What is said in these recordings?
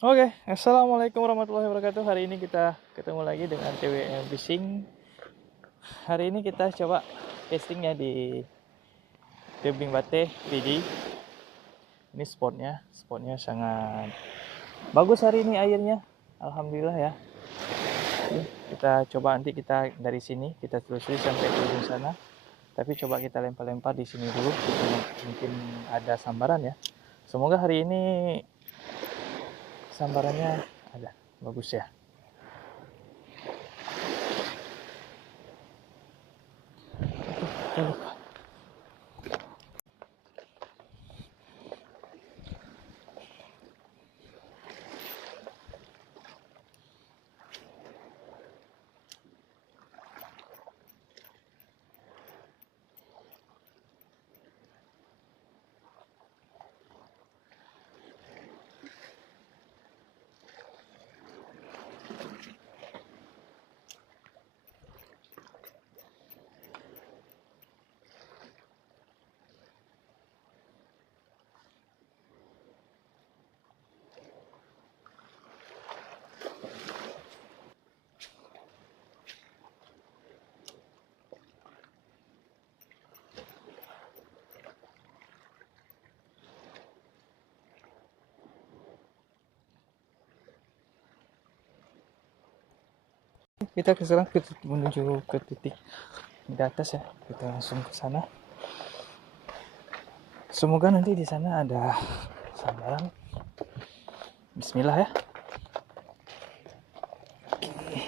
Oke, assalamualaikum warahmatullahi wabarakatuh. Hari ini kita ketemu lagi dengan TWM Fishing. Hari ini kita coba castingnya di Tebing Bate, PD. Ini spotnya sangat bagus hari ini airnya. Alhamdulillah ya. Kita coba nanti kita dari sini kita telusuri sampai ke ujung sana. Tapi coba kita lempar-lempar di sini dulu. Mungkin ada sambaran ya. Semoga hari ini sambarannya ada bagus ya. Oke, kita sekarang menuju ke titik di atas ya. Kita langsung ke sana. Semoga nanti di sana ada sambaran. Bismillah ya. Oke,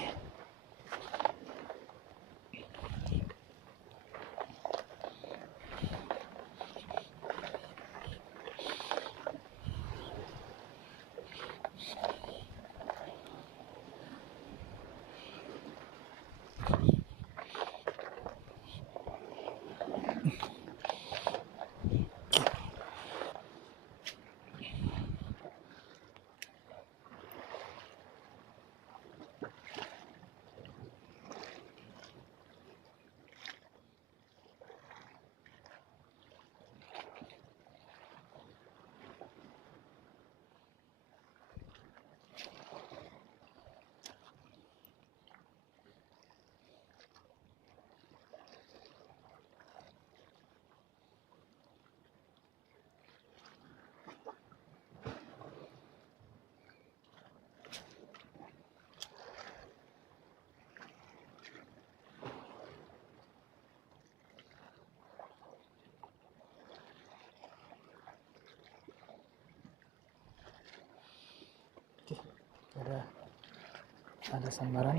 ada sambaran.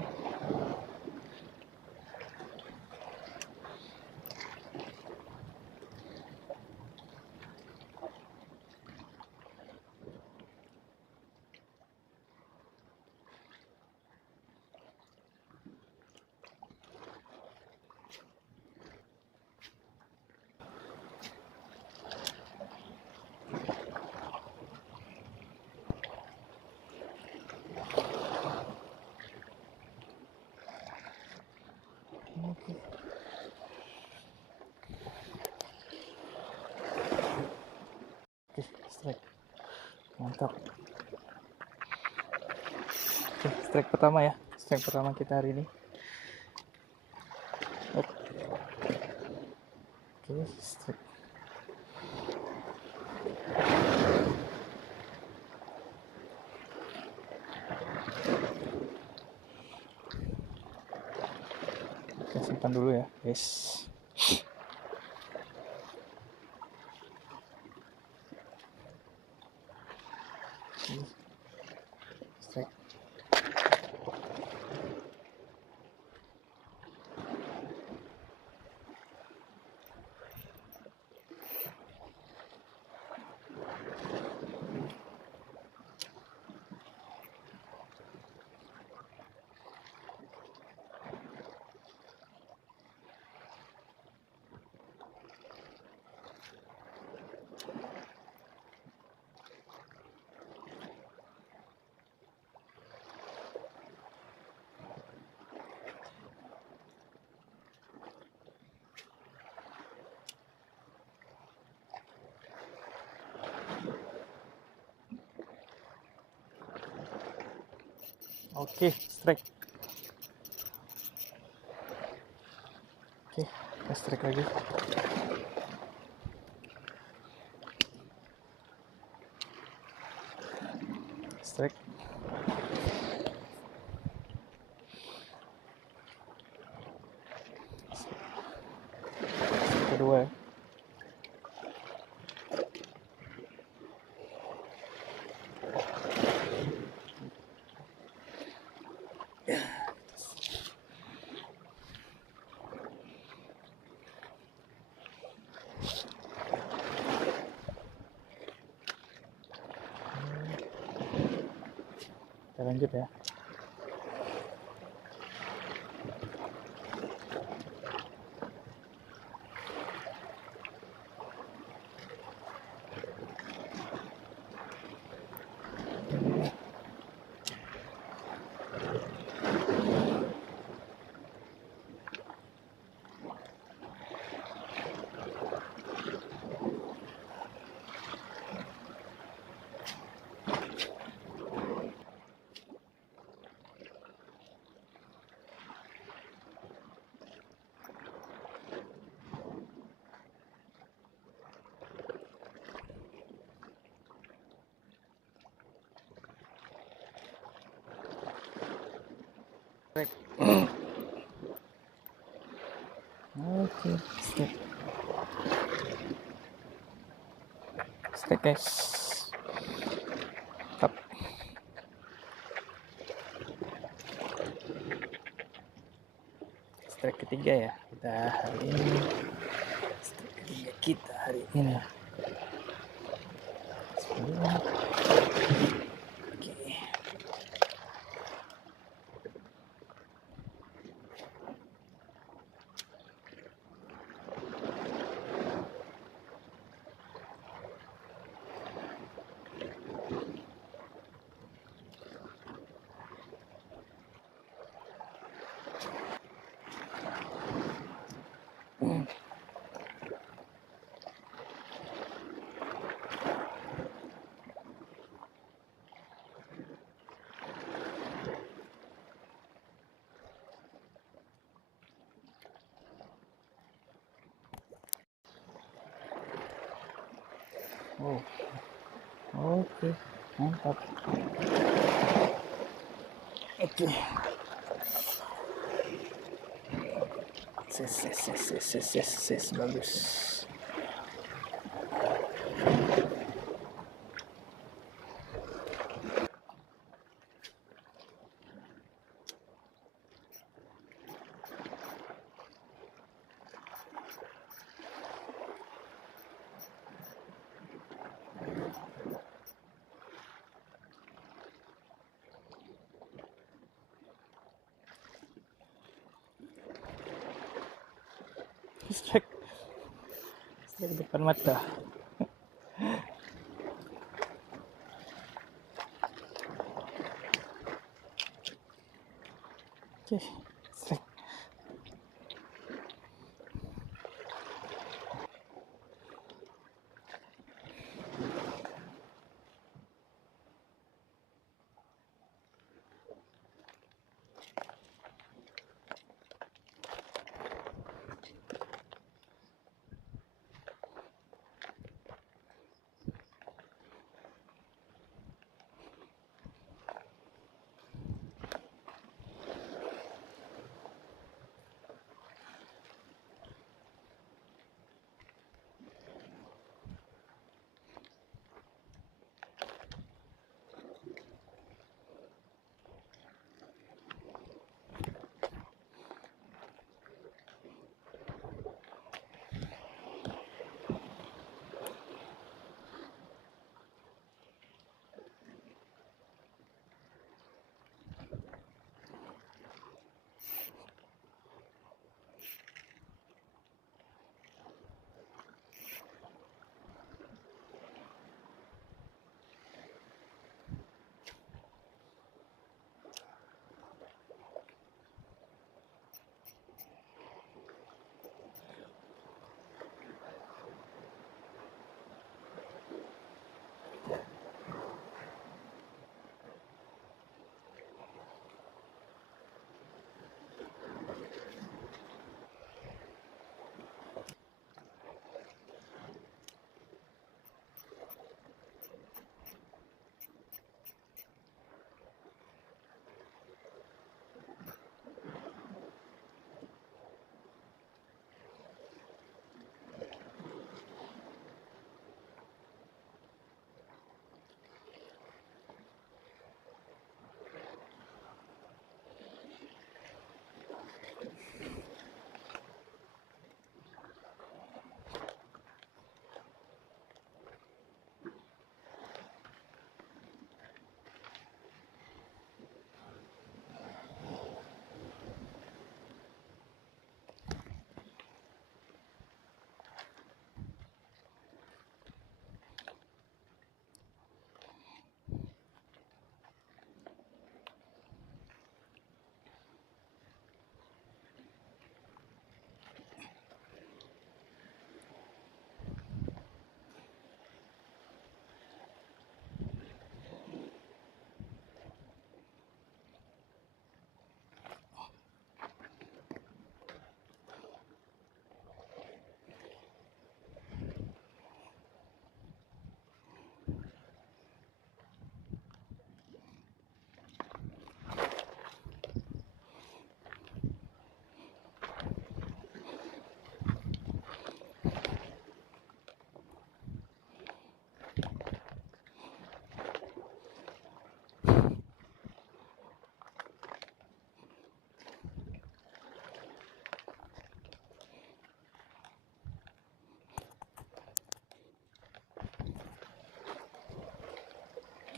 Oke. Oke, strike. Mantap. Oke, strike pertama ya. Strike pertama kita hari ini. Oke, strike. Kita simpan dulu ya, guys. Strike. Oke, strike. Oke, kita strike lagi. Strike. Kedua ya. Kita lanjut ya. Strike. Oke, strike. Strike guys. Up. Strike ketiga ya kita hari ini. Strike ketiga kita hari ini. Oke. Oh, oke, mantap. Oke. Ses, bagus. Strike. Strike depan mata. Oke, strike.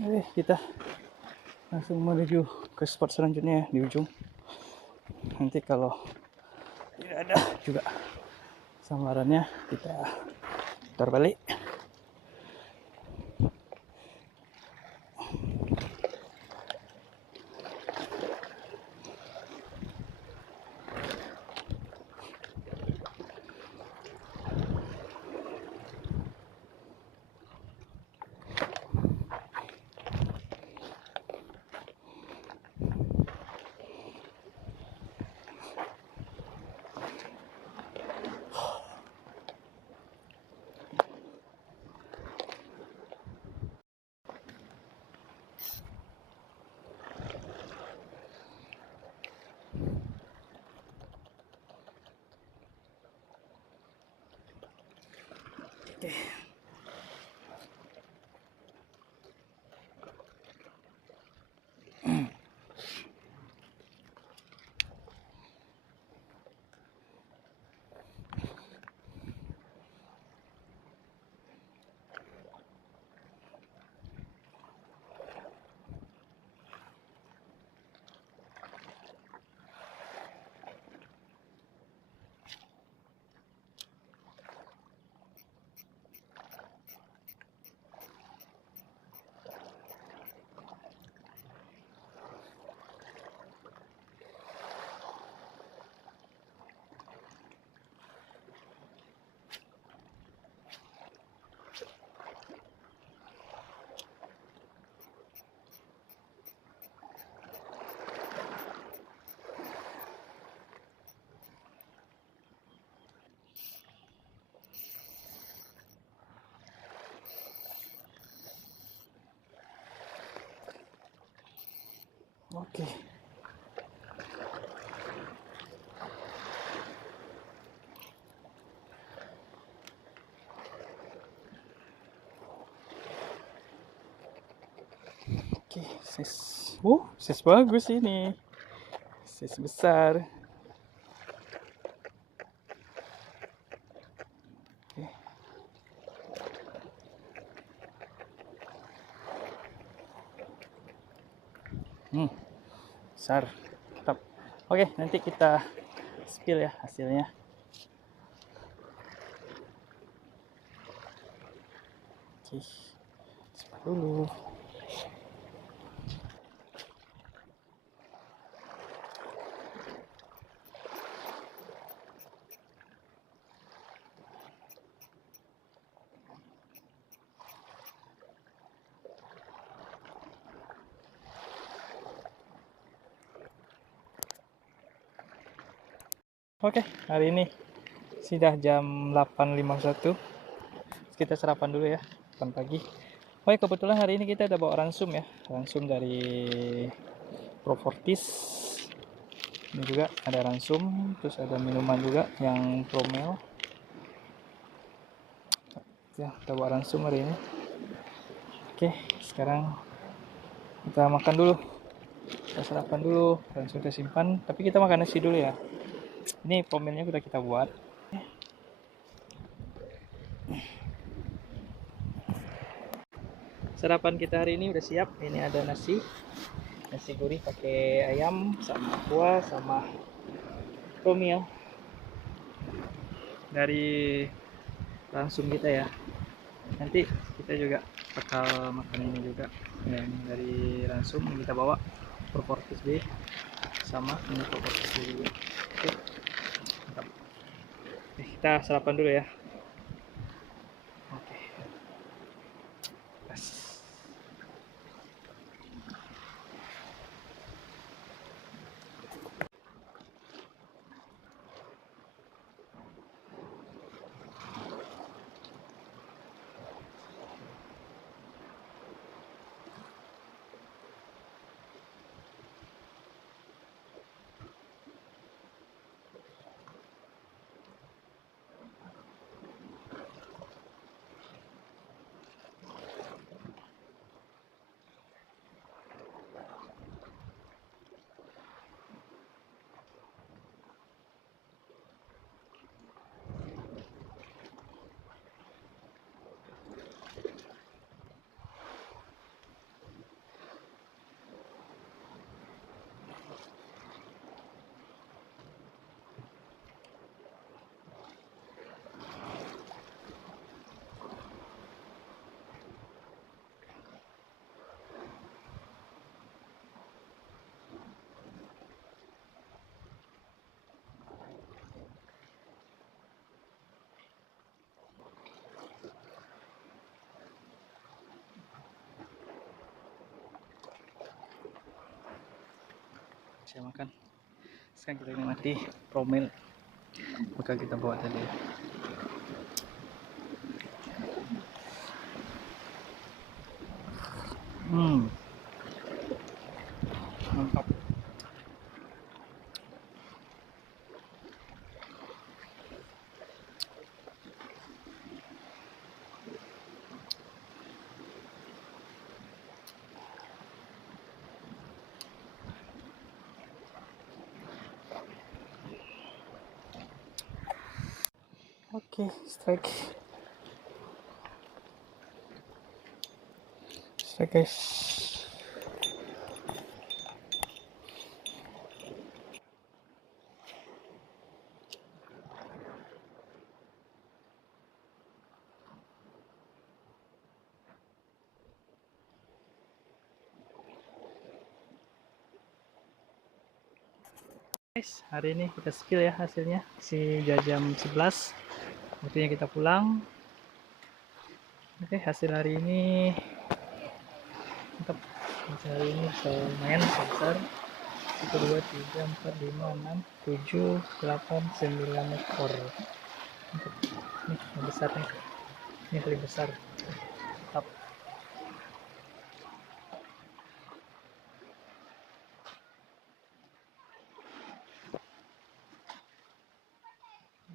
Oke, kita langsung menuju ke spot selanjutnya ya, di ujung. Nanti kalau tidak ada juga samarannya kita putar balik. Oke. Oke. Oke, sis bagus ini. Sis besar. Oke. Besar. Mantap. Oke, nanti kita spill ya hasilnya. Oke. Simpan dulu. Oke, hari ini sudah jam 8.51. Kita sarapan dulu ya, 8 pagi. Oke, kebetulan hari ini kita ada bawa ransum ya. Ransum dari Profortis. Ini juga ada ransum, terus ada minuman juga yang Promel. Ya, kita bawa ransum hari ini. Oke, sekarang kita makan dulu. Kita sarapan dulu, ransum kita simpan. Tapi kita makan nasi dulu ya. Ini Promelnya udah kita buat. Sarapan kita hari ini udah siap. Ini ada nasi gurih pakai ayam sama kuah sama Promil dari langsung kita ya. Nanti kita juga bakal makan ini juga yang dari langsung kita bawa Profortis B sama ini Profortis B juga. Oke, mantap. Kita sarapan dulu ya. Oke. selesai makan. Sekarang kita nikmati promil bakal kita bawa tadi. Mantap. Oke, strike guys. Hari ini kita spill ya hasilnya. Si jam 11 waktunya kita pulang. Oke, hasil hari ini mantap. Hasil hari ini lumayan besar. 1, 2, 3, 4, 5, 6, 7, 8, 9 ekor. Ini yang besar nih. Ini paling besar. Mantap.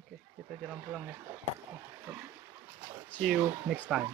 Oke, kita jalan pulang ya. See you next time.